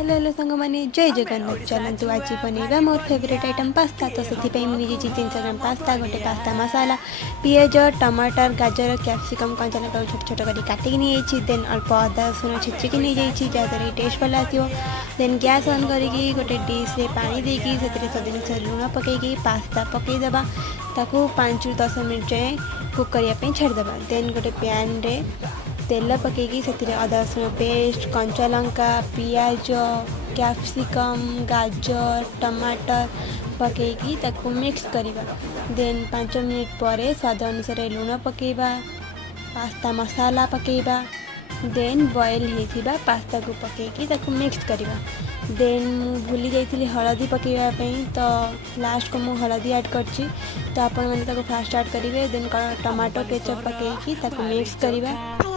Hello hello सांग मैंने जय जगन्नाथ चलतु आज बनइबा मोर फेवरेट आइटम पास्ता। तो से मुझे 300 ग्राम पास्ता गोटे पास्ता मसाला पिज टमाटर गाजर कैप्सिकम कंचा लଙ୍କା छोट छोट कर काटिक नहीं देन अल्प अदा रसुण छेचिक नहीं जहाँद्वारा टेस्ट भल आसो। देन गैस ऑन करके गोटे डिश रे पानी देकी से लुण पकईकी पास्ता पकईदबा ताकू 5 ରୁ 10 मिनट जाए कुक करने छाड़देबा। देन गोटे पैन रे तेल पकईकी से अदा रसुण पेस्ट कंचा लଙ୍କା पियाज कैप्सिकम गाजर टमाटर पकईकी ताकू मिक्स करवा। देन 5 मिनट पर स्वाद अनुसार लुण पकईबा पास्ता मसाला पकईबा। देन बॉयल होइथिबा पास्ता को पकईकी ताकू मिक्स करवा। देन मु भूली जाइथिली हलदी पकईबा तो लास्ट को मु हलदी ऐड करछि। तो आपण माने ताको फास्ट ऐड करिवे। देन टमाटो केचप पकईकी ताकू मिक्स करवा।